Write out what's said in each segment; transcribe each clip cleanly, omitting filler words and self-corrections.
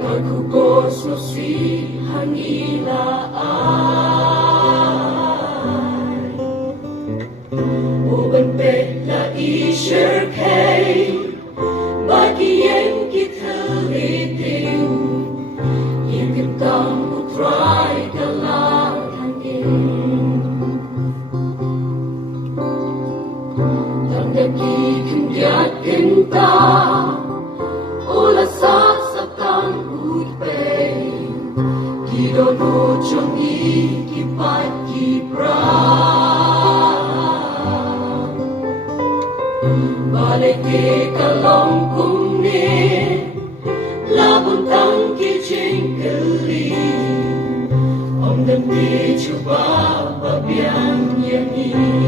Kagubos mo si hangilaan Uban petla isher kay Bagiyen kitaliting Ingin kang utray kalahangin Tandagi kendiat kenta Ula sasakang utpay Kidono chong ikipat kiprang Balik ke kalong kumni Labon tang kijing kali Om dan di coba babian yang ini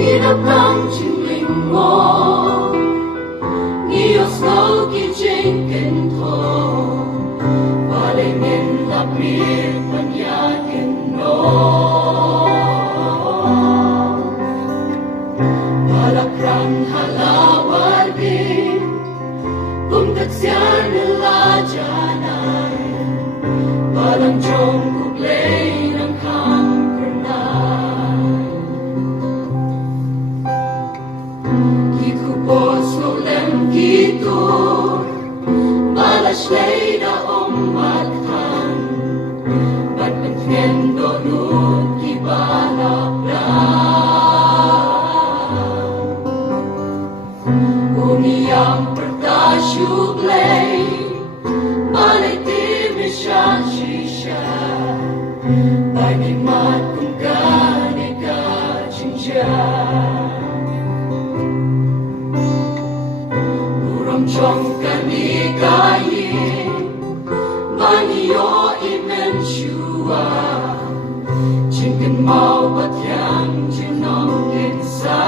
Hirap ng chingling mo Niyos ko kijing kento Palingin lapit manyakin no Malakran halawar din Kumkat siya nila dyanay Balang jong kuglay ng kampernay Kikubos ulem kitur Malaslay na umathan Ba't mentendo nun kibalaplan Umiyang pertasyuglay Malay timisya shisha Bagimat kung gani ka chinjan Chong kanikayin Maniyo imensua Chinkin mau batyang jinong kinsa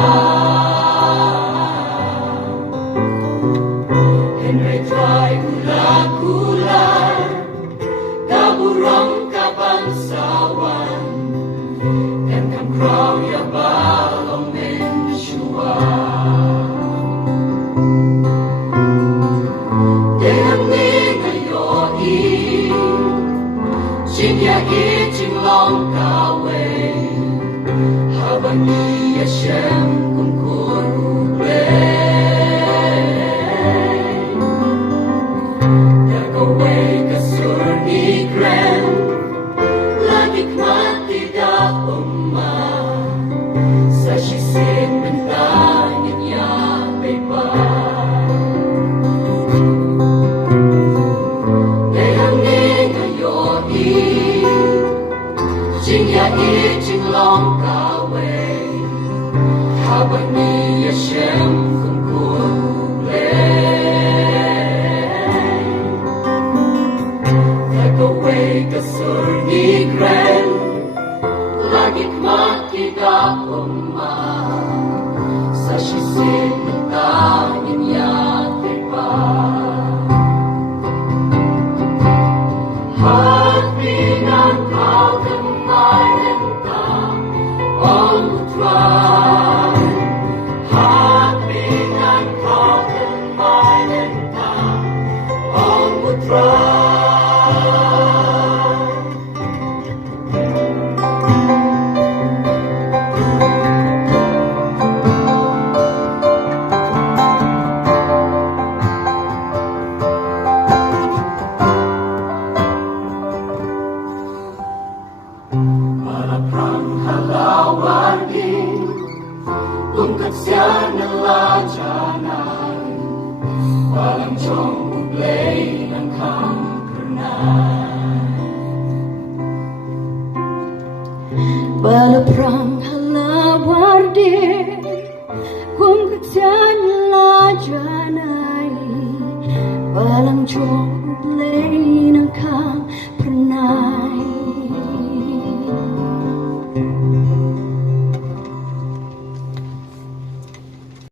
Henry try ula-kulan Kaburong kabansawan Dan kamkraw yabalong mensua Jinya iting long kaway Habang ni Hashem kung kurublay Gagaway kasur ni Gren Lagik matida umma Sa shisin mentangin niya pa Jinya iting long kaway Habang ni Hashem kung kublay Gagaway kasur ni Gren Lagik makita umma Sa shisin ng tangin niya pa Hagbinan kawin Hagbinan kauken meinen Tag onward Malaprang halawar din Tungkat siya nalajanan Walang siyang bublay ng kampernay Malaprang halawar din Tungkat siya nalajanan Walang siyang bublay ng kampernay